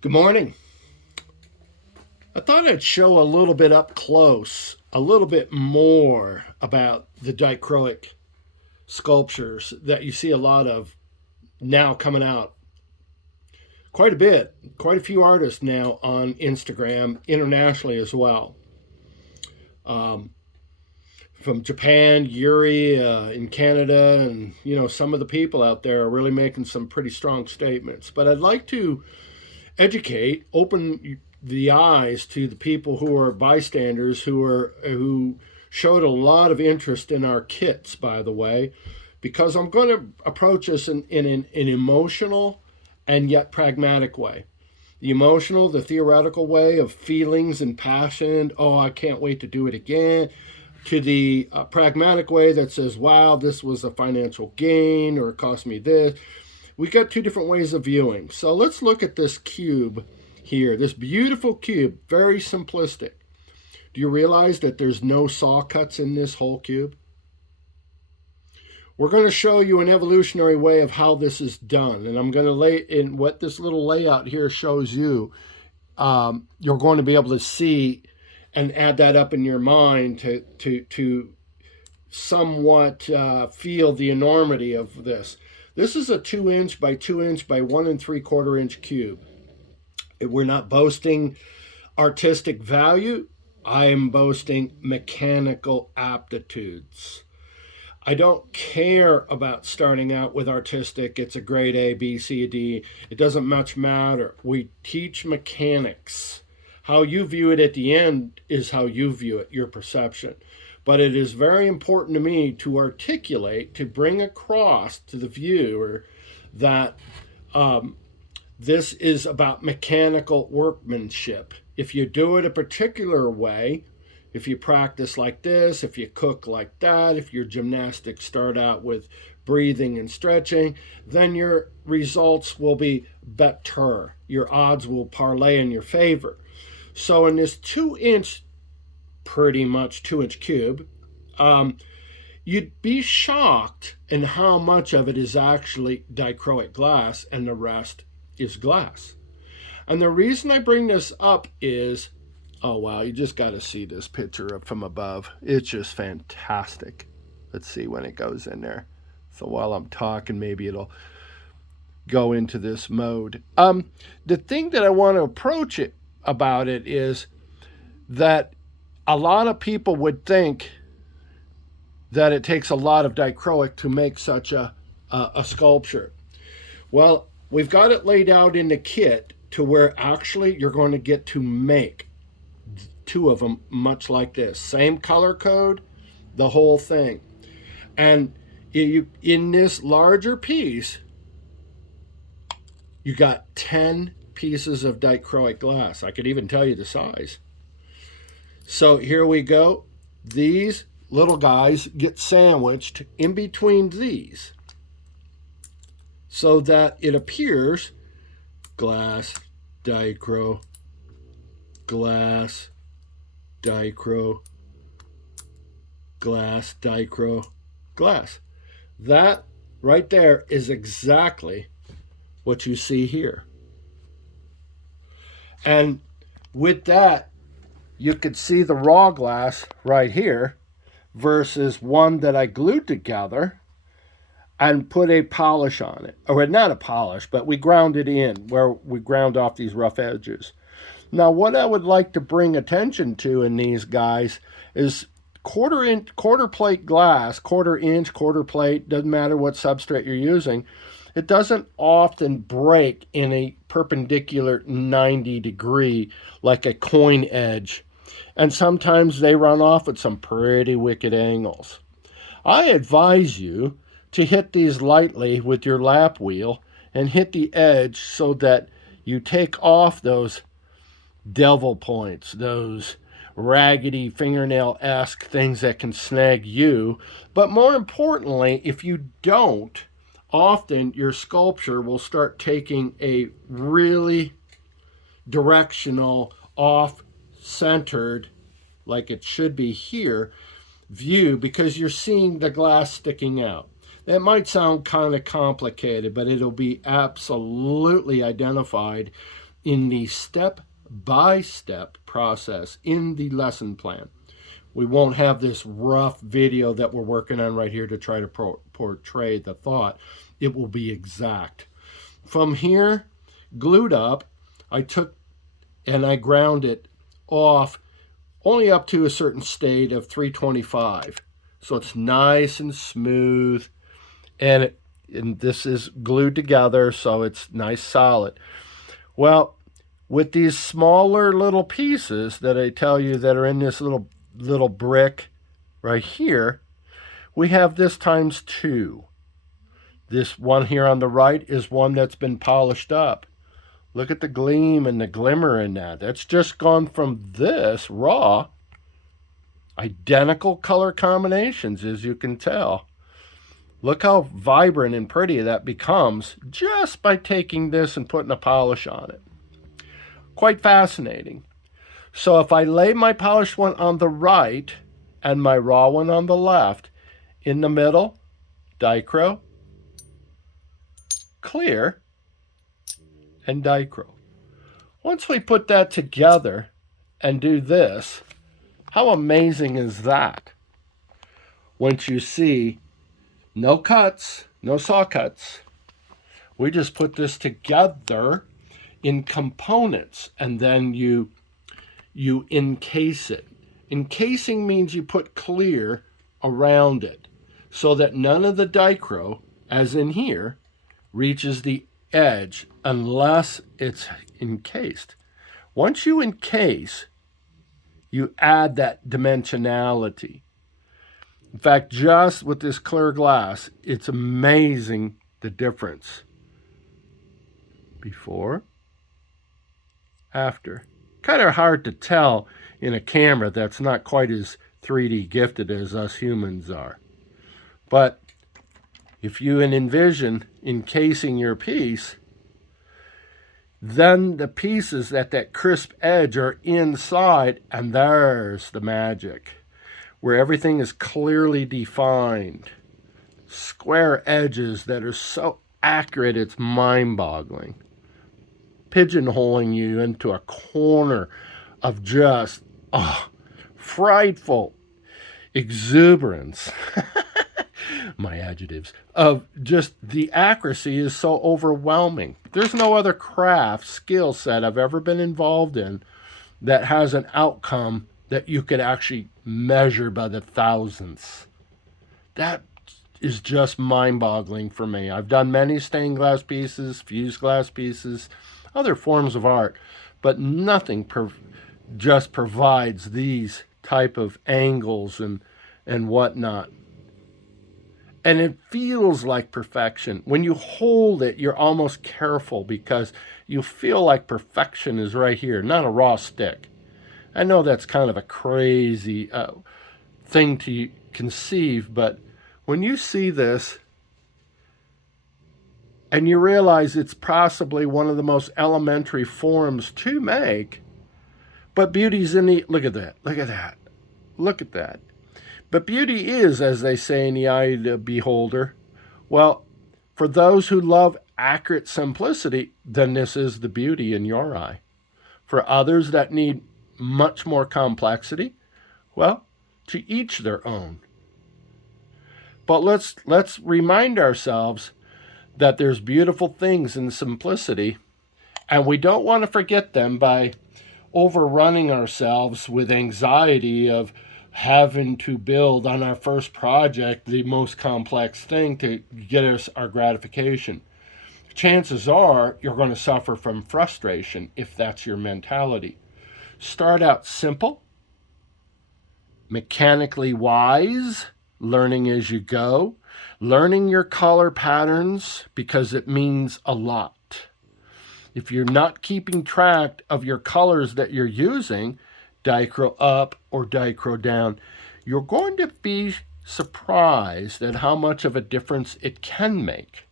Good morning. I thought I'd show a little bit up close, a little bit more about the dichroic sculptures that you see a lot of now coming out. Quite a bit, quite a few artists now on Instagram, internationally as well. Um, from Japan, Yuri in Canada, and some of the people out there are really making some pretty strong statements. But I'd like to educate, open the eyes to the people who are bystanders who showed a lot of interest in our kits, by the way, because I'm going to approach this in an emotional and yet pragmatic way. The emotional, the theoretical way of feelings and passion, oh, I can't wait to do it again, to the pragmatic way that says, wow, this was a financial gain or it cost me this. We got two different ways of viewing. So let's look at this cube here, this beautiful cube, very simplistic. Do you realize that there's no saw cuts in this whole cube? We're going to show you an evolutionary way of how this is done. And I'm going to lay in what this little layout here shows you. You're going to be able to see and add that up in your mind to somewhat feel the enormity of this. This is a 2-inch by 2-inch by 1 3/4 inch cube. We're not boasting artistic value. I am boasting mechanical aptitudes. I don't care about starting out with artistic. It's a grade A, B, C, D. It doesn't much matter. We teach mechanics. How you view it at the end is how you view it, your perception. But it is very important to me to articulate, to bring across to the viewer that this is about mechanical workmanship. If you do it a particular way, if you practice like this, if you cook like that, if your gymnastics start out with breathing and stretching, then your results will be better. Your odds will parlay in your favor. So in this 2-inch, pretty much 2-inch cube, you'd be shocked in how much of it is actually dichroic glass and the rest is glass. And the reason I bring this up is, oh wow, you just got to see this picture from above. It's just fantastic. Let's see when it goes in there. So while I'm talking, maybe it'll go into this mode. The thing that I want to approach it about it is that a lot of people would think that it takes a lot of dichroic to make such a sculpture. Well, we've got it laid out in the kit to where actually you're going to get to make two of them much like this. Same color code, the whole thing. And in this larger piece, you got 10 pieces of dichroic glass. I could even tell you the size. So here we go. These little guys get sandwiched in between these so that it appears glass, dichro, glass, dichro, glass, dichro, glass. That right there is exactly what you see here. And with that, you could see the raw glass right here versus one that I glued together and put a polish on it. Or not a polish, but we ground it in where we ground off these rough edges. Now, what I would like to bring attention to in these guys is quarter plate glass, quarter inch, quarter plate, doesn't matter what substrate you're using. It doesn't often break in a perpendicular 90 degree like a coin edge. And sometimes they run off at some pretty wicked angles. I advise you to hit these lightly with your lap wheel and hit the edge so that you take off those devil points, those raggedy fingernail-esque things that can snag you. But more importantly, if you don't, often your sculpture will start taking a really directional, off-centered, like it should be here, view because you're seeing the glass sticking out. That might sound kind of complicated, but it'll be absolutely identified in the step-by-step process in the lesson plan. We won't have this rough video that we're working on right here to try to portray the thought. It will be exact. From here, glued up, I took and I ground it off only up to a certain state of 325. So it's nice and smooth, and this is glued together, so it's nice solid. Well, with these smaller little pieces that I tell you that are in this little brick right here, we have this times 2. This one here on the right is one that's been polished up. Look at the gleam and the glimmer in that. That's just gone from this raw, identical color combinations, as you can tell. Look how vibrant and pretty that becomes just by taking this and putting a polish on it. Quite fascinating. So if I lay my polished one on the right and my raw one on the left, in the middle, dichro, clear, and dichro. Once we put that together and do this, how amazing is that? Once you see no cuts, no saw cuts, we just put this together in components, and then you encase it. Encasing means you put clear around it so that none of the dichro, as in here, reaches the edge unless it's encased. Once you encase, you add that dimensionality. In fact, just with this clear glass, it's amazing the difference. Before, after. Kind of hard to tell in a camera that's not quite as 3D gifted as us humans are. But if you envision encasing your piece, then the pieces at that crisp edge are inside, and there's the magic, where everything is clearly defined. Square edges that are so accurate, it's mind-boggling. Pigeonholing you into a corner of just frightful exuberance. My adjectives of just the accuracy is so overwhelming. There's no other craft skill set I've ever been involved in that has an outcome that you could actually measure by the thousandths. That is just mind-boggling for me. I've done many stained glass pieces, fused glass pieces, other forms of art, but nothing just provides these type of angles and whatnot. And it feels like perfection. When you hold it, you're almost careful because you feel like perfection is right here, not a raw stick. I know that's kind of a crazy thing to conceive, but when you see this and you realize it's possibly one of the most elementary forms to make, but beauty's in the, look at that, look at that, look at that. But beauty is, as they say, in the eye of the beholder. Well, for those who love accurate simplicity, then this is the beauty in your eye. For others that need much more complexity, well, to each their own. But let's remind ourselves that there's beautiful things in simplicity, and we don't want to forget them by overrunning ourselves with anxiety of having to build on our first project the most complex thing to get us our gratification. Chances are you're going to suffer from frustration if that's your mentality. Start out simple, mechanically wise, learning as you go, learning your color patterns because it means a lot. If you're not keeping track of your colors that you're using, dichro up or dichro down, you're going to be surprised at how much of a difference it can make.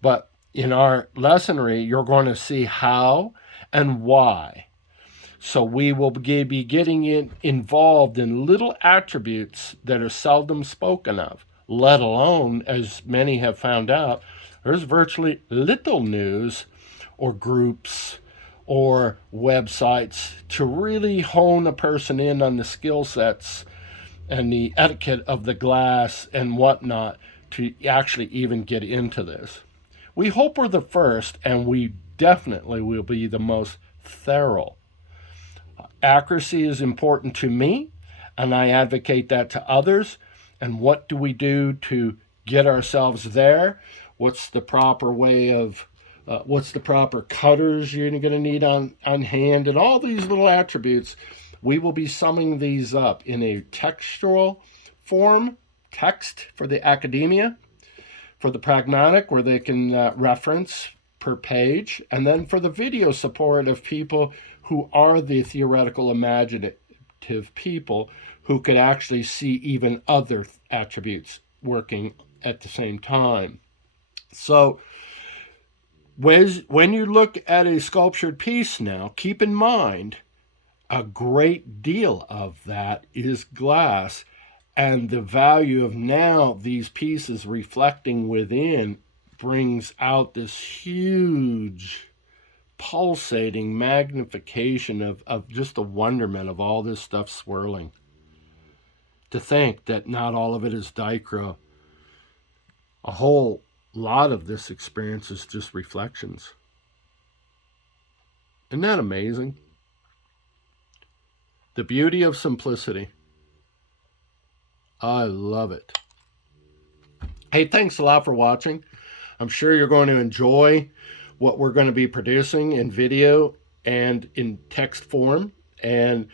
But in our lessonry, you're going to see how and why. So we will be getting involved in little attributes that are seldom spoken of, let alone, as many have found out, there's virtually little news or groups or websites to really hone a person in on the skill sets and the etiquette of the glass and whatnot to actually even get into this. We hope we're the first, and we definitely will be the most thorough. Accuracy is important to me, and I advocate that to others. And what do we do to get ourselves there? What's the proper way of what's the proper cutters you're going to need on hand, and all these little attributes. We will be summing these up in a textual form, text for the academia, for the pragmatic, where they can reference per page, and then for the video support of people who are the theoretical imaginative people who could actually see even other attributes working at the same time. So when you look at a sculptured piece now, keep in mind a great deal of that is glass, and the value of now these pieces reflecting within brings out this huge pulsating magnification of just the wonderment of all this stuff swirling. To think that not all of it is dichro. A whole lot of this experience is just reflections. Isn't that amazing? The beauty of simplicity. I love it. Hey, thanks a lot for watching. I'm sure you're going to enjoy what we're going to be producing in video and in text form. And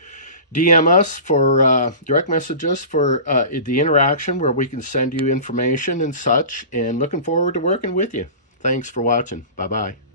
DM us for direct messages for the interaction where we can send you information and such. And looking forward to working with you. Thanks for watching. Bye-bye.